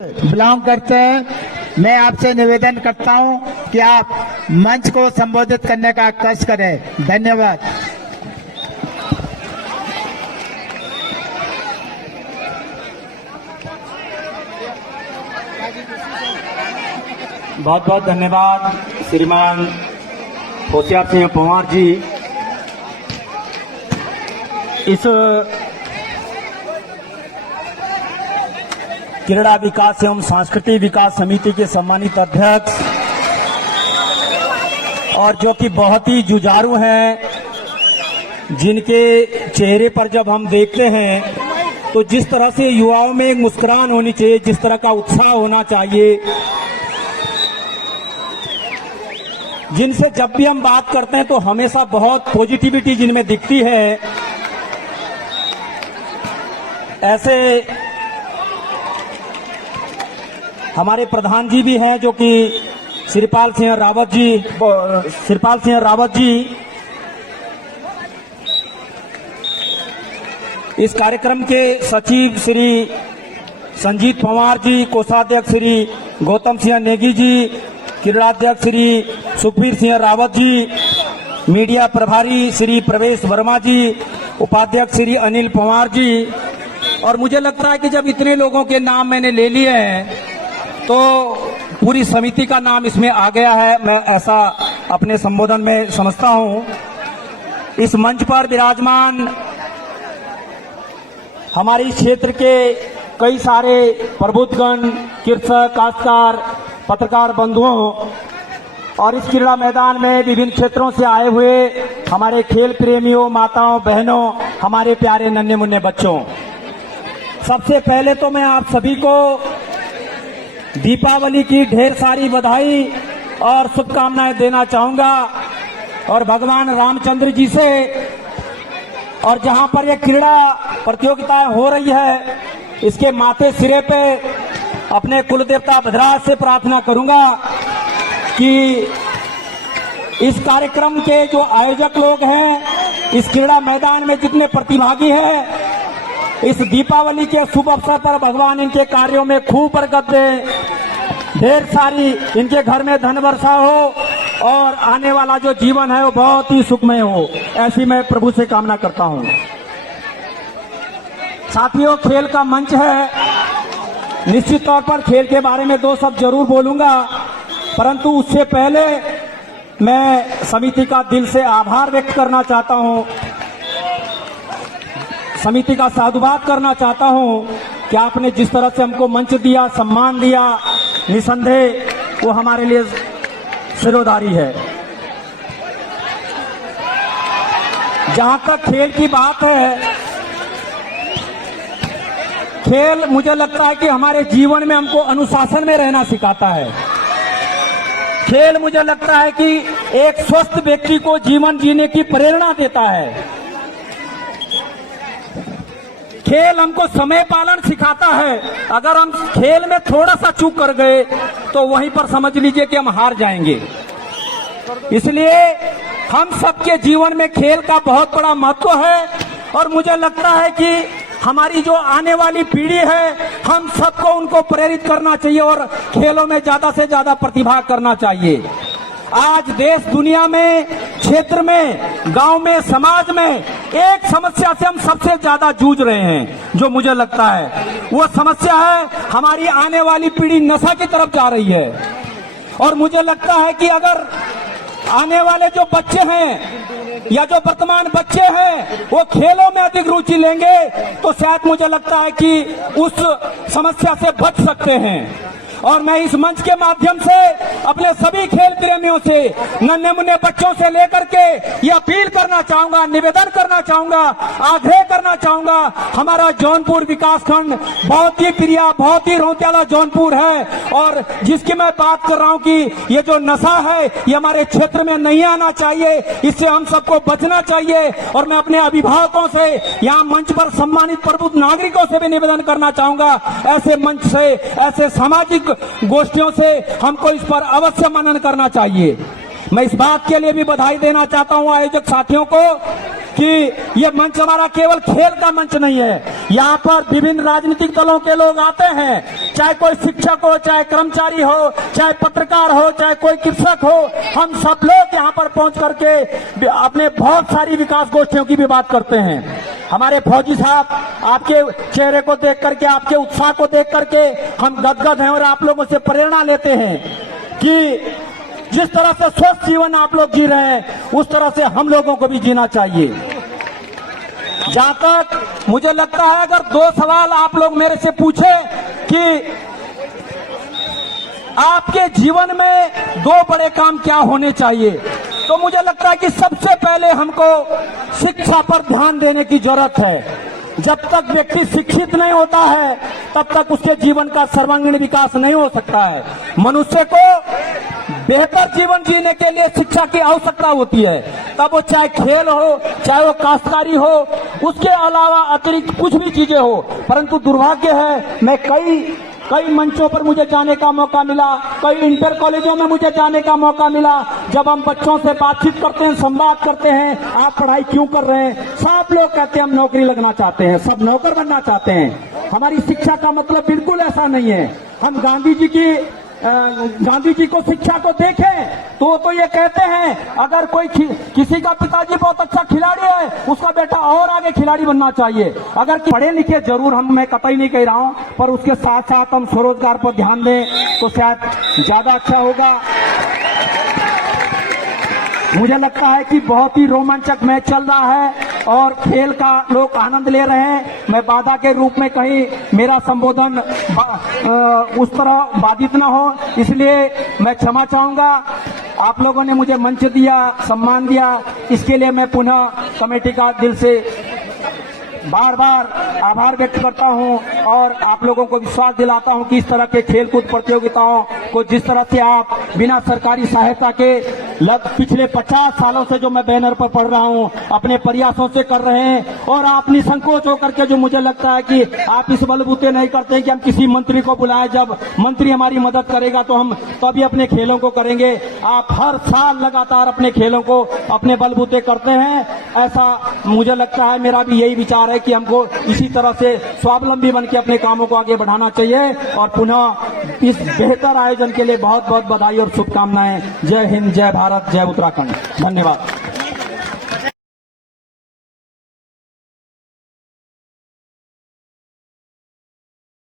Belong करते हैं। मैं आपसे निवेदन करता हूं कि आप मंच को संबोधित करने का कष्ट करें। धन्यवाद। बहुत बहुत धन्यवाद श्रीमान होशियार सिंह पंवार जी। इस क्रीड़ा विकास एवं सांस्कृतिक विकास समिति के सम्मानित अध्यक्ष और जो कि बहुत ही जुझारू हैं, जिनके चेहरे पर जब हम देखते हैं तो जिस तरह से युवाओं में एक मुस्कुराहट होनी चाहिए, जिस तरह का उत्साह होना चाहिए, जिनसे जब भी हम बात करते हैं तो हमेशा बहुत पॉजिटिविटी जिनमें दिखती है, ऐसे हमारे प्रधान जी भी हैं जो कि श्रीपाल सिंह रावत जी इस कार्यक्रम के सचिव श्री संजीत पंवार जी, कोषाध्यक्ष श्री गौतम सिंह नेगी जी, क्रीड़ाध्यक्ष श्री सुखबीर सिंह रावत जी, मीडिया प्रभारी श्री प्रवेश वर्मा जी, उपाध्यक्ष श्री अनिल पंवार जी। और मुझे लगता है कि जब इतने लोगों के नाम मैंने ले लिए हैं तो पूरी समिति का नाम इसमें आ गया है, मैं ऐसा अपने संबोधन में समझता हूं। इस मंच पर विराजमान हमारे क्षेत्र के कई सारे प्रबुद्धगण, कृषक, काश्तकार, पत्रकार बंधुओं और इस क्रीड़ा मैदान में विभिन्न क्षेत्रों से आए हुए हमारे खेल प्रेमियों, माताओं, बहनों, हमारे प्यारे नन्हे मुन्ने बच्चों, सबसे पहले तो मैं आप सभी को दीपावली की ढेर सारी बधाई और शुभकामनाएं देना चाहूंगा। और भगवान रामचंद्र जी से, और जहां पर यह क्रीड़ा प्रतियोगिताएं हो रही है, इसके माथे सिरे पे अपने कुलदेवता भद्रराज से प्रार्थना करूंगा कि इस कार्यक्रम के जो आयोजक लोग हैं, इस क्रीड़ा मैदान में जितने प्रतिभागी हैं, इस दीपावली के शुभ अवसर पर भगवान इनके कार्यों में खूब बरकत दे, ढेर सारी इनके घर में धन वर्षा हो और आने वाला जो जीवन है वो बहुत ही सुखमय हो, ऐसी मैं प्रभु से कामना करता हूं। साथियों, खेल का मंच है, निश्चित तौर पर खेल के बारे में दो शब्द जरूर बोलूंगा, परंतु उससे पहले मैं समिति का दिल से आभार व्यक्त करना चाहता हूं, समिति का साधुवाद करना चाहता हूं कि आपने जिस तरह से हमको मंच दिया, सम्मान दिया, निसंदेह वो हमारे लिए सिरोधारी है। जहां तक खेल की बात है, खेल मुझे लगता है कि हमारे जीवन में हमको अनुशासन में रहना सिखाता है। खेल मुझे लगता है कि एक स्वस्थ व्यक्ति को जीवन जीने की प्रेरणा देता है। खेल हमको समय पालन सिखाता है। अगर हम खेल में थोड़ा सा चूक कर गए तो वहीं पर समझ लीजिए कि हम हार जाएंगे। इसलिए हम सबके जीवन में खेल का बहुत बड़ा महत्व है और मुझे लगता है कि हमारी जो आने वाली पीढ़ी है, हम सबको उनको प्रेरित करना चाहिए और खेलों में ज्यादा से ज्यादा प्रतिभा करना चाहिए। आज देश दुनिया में, क्षेत्र में, गांव में, समाज में एक समस्या से हम सबसे ज्यादा जूझ रहे हैं, जो मुझे लगता है वो समस्या है हमारी आने वाली पीढ़ी नशा की तरफ जा रही है। और मुझे लगता है कि अगर आने वाले जो बच्चे हैं या जो वर्तमान बच्चे हैं वो खेलों में अधिक रुचि लेंगे तो शायद मुझे लगता है कि उस समस्या से बच सकते हैं। और मैं इस मंच के माध्यम से अपने सभी खेल प्रेमियों से, नन्हे मुन्ने बच्चों से लेकर के ये अपील करना चाहूंगा, निवेदन करना चाहूंगा, आग्रह करना चाहूंगा। हमारा जौनपुर विकासखंड बहुत ही प्रिय, बहुत ही रौंतेला जौनपुर है और जिसकी मैं बात कर रहा हूं कि ये जो नशा है ये हमारे क्षेत्र में नहीं आना चाहिए, इससे हम सबको बचना चाहिए। और मैं अपने अभिभावकों से, यहाँ मंच पर सम्मानित प्रबुद्ध नागरिकों से भी निवेदन करना चाहूंगा, ऐसे मंच से, ऐसे सामाजिक गोष्ठियों से हमको इस पर अवश्य मनन करना चाहिए। मैं इस बात के लिए भी बधाई देना चाहता हूं आयोजक साथियों को कि ये मंच हमारा केवल खेल का मंच नहीं है। यहाँ पर विभिन्न राजनीतिक दलों के लोग आते हैं, चाहे कोई शिक्षक हो, चाहे कर्मचारी हो, चाहे पत्रकार हो, चाहे कोई कृषक हो, हम सब लोग यहाँ पर पहुंच करके अपने बहुत सारी विकास गोष्ठियों की भी बात करते हैं। हमारे फौजी साहब, आपके चेहरे को देख करके, आपके उत्साह को देख करके हम गदगद हैं और आप लोगों से प्रेरणा लेते हैं कि जिस तरह से स्वस्थ जीवन आप लोग जी रहे हैं, उस तरह से हम लोगों को भी जीना चाहिए। जहां तक मुझे लगता है, अगर 2 सवाल आप लोग मेरे से पूछे कि आपके जीवन में 2 बड़े काम क्या होने चाहिए, तो मुझे लगता है कि सबसे पहले हमको शिक्षा पर ध्यान देने की जरूरत है। जब तक व्यक्ति शिक्षित नहीं होता है, तब तक उसके जीवन का सर्वांगीण विकास नहीं हो सकता है। मनुष्य को बेहतर जीवन जीने के लिए शिक्षा की आवश्यकता होती है, तब वो चाहे खेल हो, चाहे वो काश्तकारी हो, उसके अलावा अतिरिक्त कुछ भी चीजें हो। परंतु दुर्भाग्य है, मैं कई मंचों पर मुझे जाने का मौका मिला, कई इंटर कॉलेजों में मुझे जाने का मौका मिला। जब हम बच्चों से बातचीत करते हैं, संवाद करते हैं, आप पढ़ाई क्यों कर रहे हैं, सब लोग कहते हैं हम नौकरी लगना चाहते हैं, सब नौकर बनना चाहते हैं। हमारी शिक्षा का मतलब बिल्कुल ऐसा नहीं है। हम गांधी जी को शिक्षा को देखें तो ये कहते हैं, अगर कोई किसी का पिताजी बहुत अच्छा खिलाड़ी है, उसका बेटा और आगे खिलाड़ी बनना चाहिए। अगर पढ़े लिखे जरूर हम, मैं कतई नहीं कह रहा हूं, पर उसके साथ साथ हम स्वरोजगार पर ध्यान दें तो शायद ज्यादा अच्छा होगा। मुझे लगता है कि बहुत ही रोमांचक मैच चल रहा है और खेल का लोग आनंद ले रहे हैं। मैं बाधा के रूप में कहीं मेरा संबोधन उस तरह बाधित न हो, इसलिए मैं क्षमा चाहूंगा। आप लोगों ने मुझे मंच दिया, सम्मान दिया, इसके लिए मैं पुनः कमेटी का दिल से बार बार आभार व्यक्त करता हूं और आप लोगों को विश्वास दिलाता हूं कि इस तरह के खेलकूद प्रतियोगिताओं को जिस तरह से आप बिना सरकारी सहायता के पिछले 50 सालों से जो मैं बैनर पर पढ़ रहा हूं, अपने प्रयासों से कर रहे हैं और आप निसंकोच होकर के, जो मुझे लगता है कि आप इस बलबूते नहीं करते कि हम किसी मंत्री को बुलाएं, जब मंत्री हमारी मदद करेगा तो हम तभी अपने खेलों को करेंगे। आप हर साल लगातार अपने खेलों को अपने बलबूते करते हैं। ऐसा मुझे लगता है, मेरा भी यही विचार है कि हमको इसी तरह से स्वावलंबी बनकर अपने कामों को आगे बढ़ाना चाहिए। और पुनः इस बेहतर आयोजन के लिए बहुत बहुत बधाई और शुभकामनाएं। जय हिंद, जय भारत, जय उत्तराखंड। धन्यवाद।